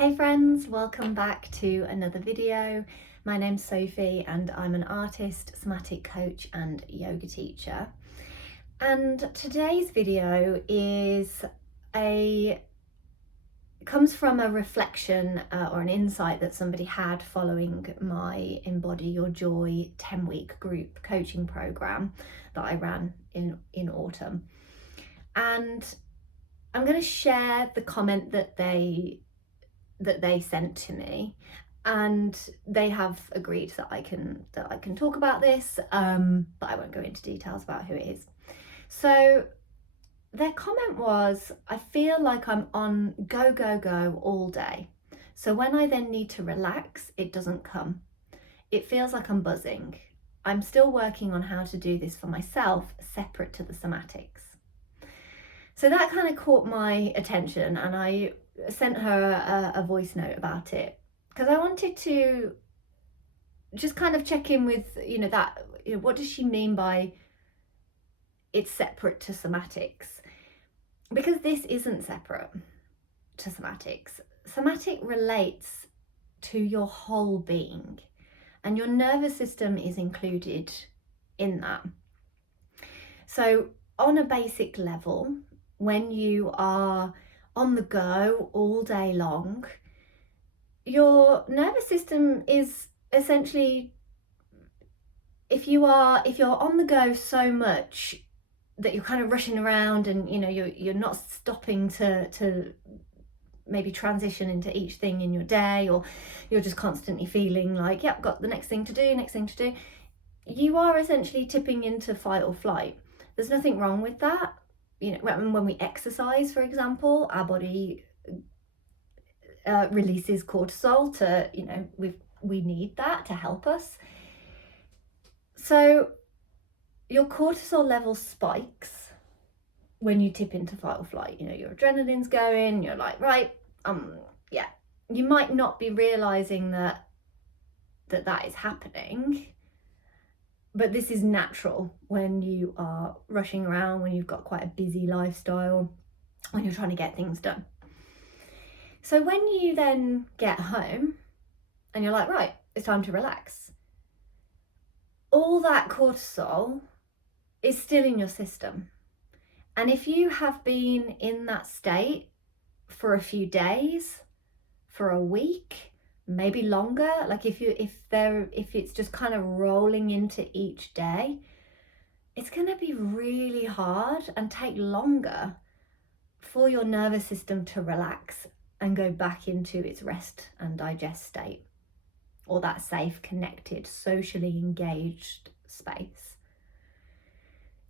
Hey friends, welcome back to another video. My name's Sophie and I'm an artist, somatic coach and yoga teacher. And today's video comes from a reflection or an insight that somebody had following my Embody Your Joy 10-week group coaching program that I ran in autumn. And I'm going to share the comment that they sent to me, and they have agreed that I can talk about this, but I won't go into details about who it is. So their comment was, I feel like I'm on go all day, so when I then need to relax, it doesn't come. It feels like I'm buzzing. I'm still working on how to do this for myself separate to the somatics. So that kind of caught my attention, and I sent her a voice note about it because I wanted to just kind of check in with, what does she mean by it's separate to somatics? Because this isn't separate to somatics. Somatic relates to your whole being, and your nervous system is included in that. So on a basic level, when you are on the go all day long, your nervous system is essentially, if you're on the go so much that you're kind of rushing around and you're not stopping to maybe transition into each thing in your day, or you're just constantly feeling like, yep, got the next thing to do, you are essentially tipping into fight or flight. There's nothing wrong with that. When we exercise, for example, our body releases cortisol to, we need that to help us. So your cortisol level spikes when you tip into fight or flight. Your adrenaline's going, you're like, right, you might not be realizing that is happening, but this is natural when you are rushing around, when you've got quite a busy lifestyle, when you're trying to get things done. So when you then get home and you're like, right, it's time to relax, all that cortisol is still in your system. And if you have been in that state for a few days, for a week, maybe longer, like if it's just kind of rolling into each day, it's going to be really hard and take longer for your nervous system to relax and go back into its rest and digest state, or that safe, connected, socially engaged space.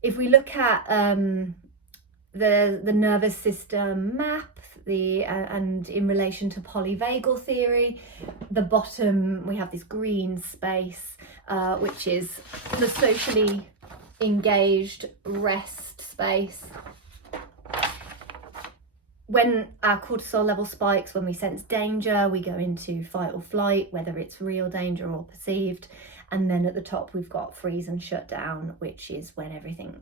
If we look at the nervous system map, and in relation to polyvagal theory, the bottom we have this green space, which is the socially engaged rest space. When our cortisol level spikes, when we sense danger, we go into fight or flight, whether it's real danger or perceived. And then at the top we've got freeze and shut down, which is when everything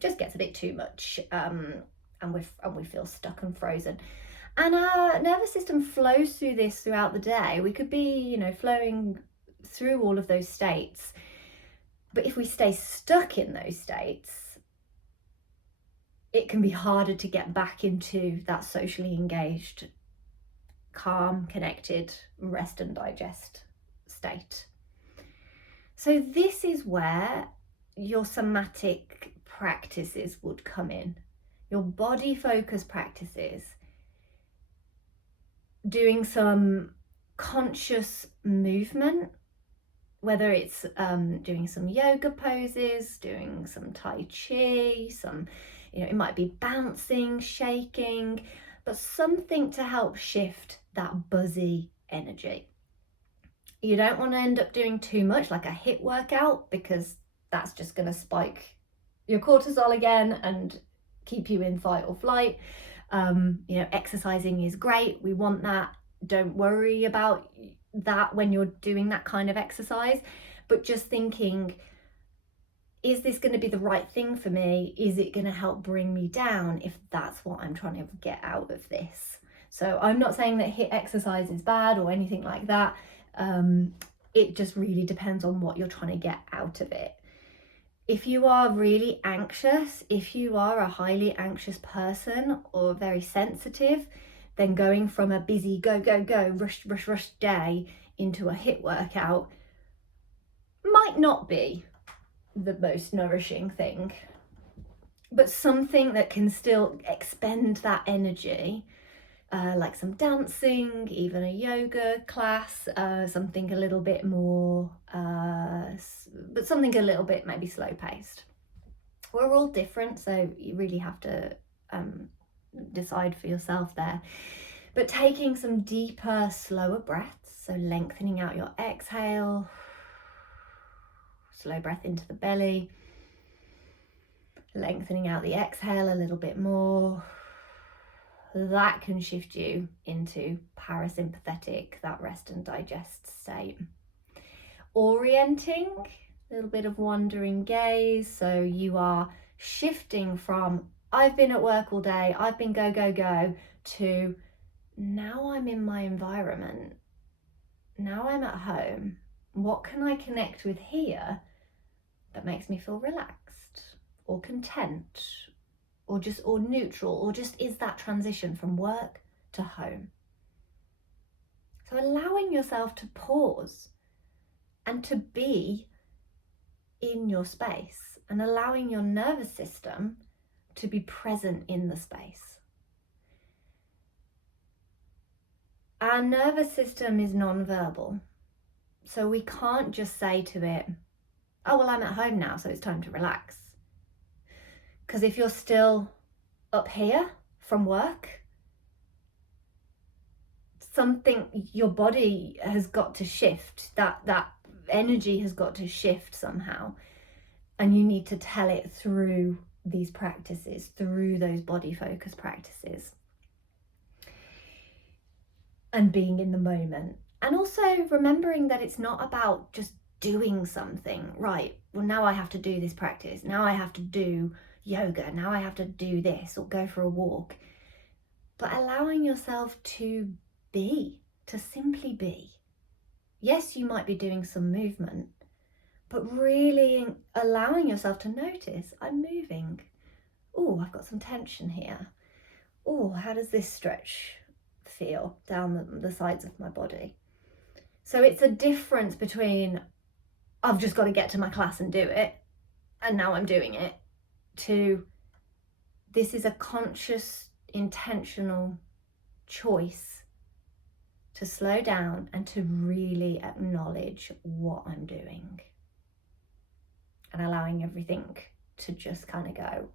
just gets a bit too much, and we feel stuck and frozen. And our nervous system flows through this throughout the day. We could be, flowing through all of those states. But if we stay stuck in those states, it can be harder to get back into that socially engaged, calm, connected, rest and digest state. So this is where your somatic practices would come in. Your body focus practices, doing some conscious movement, whether it's doing some yoga poses, doing some Tai Chi, it might be bouncing, shaking, but something to help shift that buzzy energy. You don't want to end up doing too much, like a HIIT workout, because that's just going to spike your cortisol again and keep you in fight or flight. Exercising is great. We want that. Don't worry about that when you're doing that kind of exercise, but just thinking, is this going to be the right thing for me? Is it going to help bring me down if that's what I'm trying to get out of this? So I'm not saying that HIIT exercise is bad or anything like that. It just really depends on what you're trying to get out of it. If you are really anxious, if you are a highly anxious person or very sensitive, then going from a busy go, go, go, rush, rush, rush day into a HIIT workout might not be the most nourishing thing. But something that can still expend that energy, like some dancing, even a yoga class, something a little bit more, but something a little bit maybe slow paced. We're all different, so you really have to decide for yourself there. But taking some deeper, slower breaths, so lengthening out your exhale, slow breath into the belly, lengthening out the exhale a little bit more. That can shift you into parasympathetic, that rest and digest state. Orienting, a little bit of wandering gaze. So you are shifting from I've been at work all day, I've been go, go, go, to now I'm in my environment. Now I'm at home. What can I connect with here that makes me feel relaxed or content or neutral, or just is that transition from work to home? So allowing yourself to pause and to be in your space and allowing your nervous system to be present in the space. Our nervous system is non-verbal, so we can't just say to it, oh, well, I'm at home now, so it's time to relax. Because if you're still up here from work, your body has got to shift, that energy has got to shift somehow, and you need to tell it through these practices, through those body focus practices, and being in the moment. And also remembering that it's not about just doing something, right? Well, now I have to do this practice, now I have to do yoga, now I have to do this or go for a walk. But allowing yourself to be, to simply be. Yes, you might be doing some movement, but really allowing yourself to notice, I'm moving. Oh, I've got some tension here. Oh, how does this stretch feel down the sides of my body? So it's a difference between I've just got to get to my class and do it, and now I'm doing it, to this is a conscious, intentional choice to slow down and to really acknowledge what I'm doing and allowing everything to just kind of go.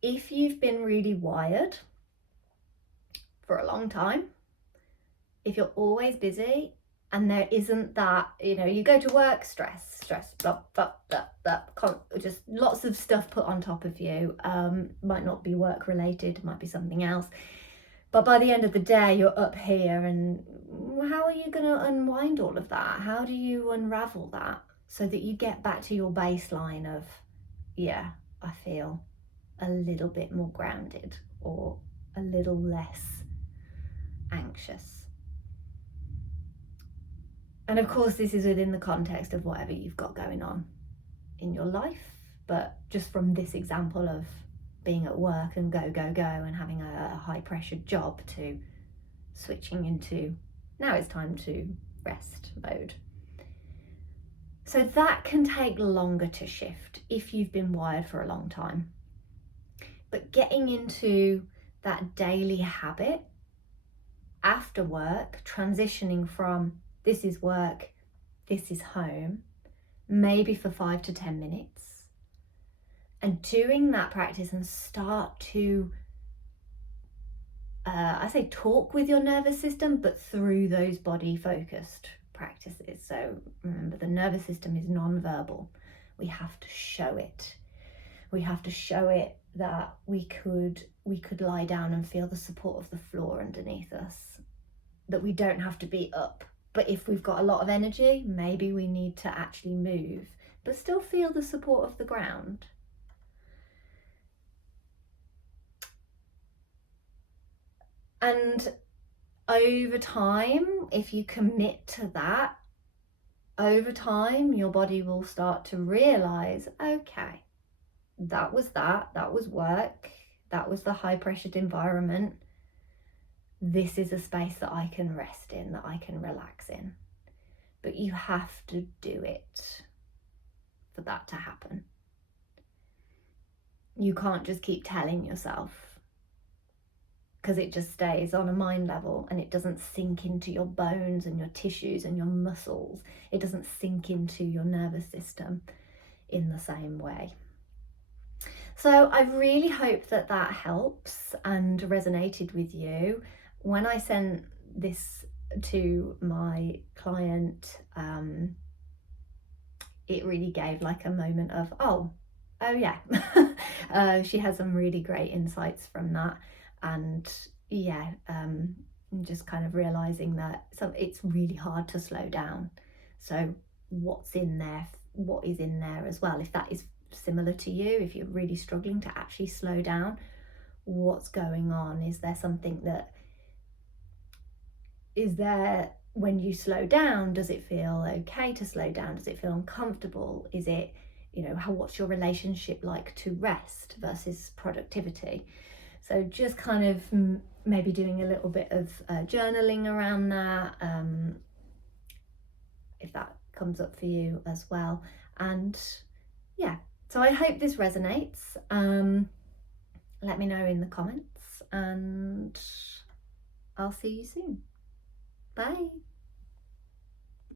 If you've been really wired for a long time, if you're always busy and there isn't that, you go to work, stress, blah, blah, blah, blah, just lots of stuff put on top of you, might not be work related, might be something else. But by the end of the day, you're up here, and how are you going to unwind all of that? How do you unravel that so that you get back to your baseline of, yeah, I feel a little bit more grounded or a little less anxious? And of course, this is within the context of whatever you've got going on in your life. But just from this example of being at work and go, go, go and having a high pressure job to switching into now it's time to rest mode. So that can take longer to shift if you've been wired for a long time. But getting into that daily habit after work, transitioning from this is work, this is home, maybe for 5 to 10 minutes, and doing that practice and start to, I say talk with your nervous system, but through those body focused practices. So remember, the nervous system is non-verbal. We have to show it. We have to show it that we could lie down and feel the support of the floor underneath us, that we don't have to be up. But if we've got a lot of energy, maybe we need to actually move, but still feel the support of the ground. And over time, if you commit to that, over time, your body will start to realize, okay, that was work, that was the high pressured environment. This is a space that I can rest in, that I can relax in. But you have to do it for that to happen. You can't just keep telling yourself, because it just stays on a mind level and it doesn't sink into your bones and your tissues and your muscles. It doesn't sink into your nervous system in the same way. So I really hope that that helps and resonated with you. When I sent this to my client, it really gave like a moment of, oh yeah. She has some really great insights from that. And yeah, just kind of realizing that it's really hard to slow down. So what is in there as well, if that is similar to you, if you're really struggling to actually slow down, what's going on? Is there something that is there when you slow down? Does it feel okay to slow down? Does it feel uncomfortable? Is it, what's your relationship like to rest versus productivity? So just kind of maybe doing a little bit of journaling around that, if that comes up for you as well. And yeah, so I hope this resonates. Let me know in the comments, and I'll see you soon. Bye.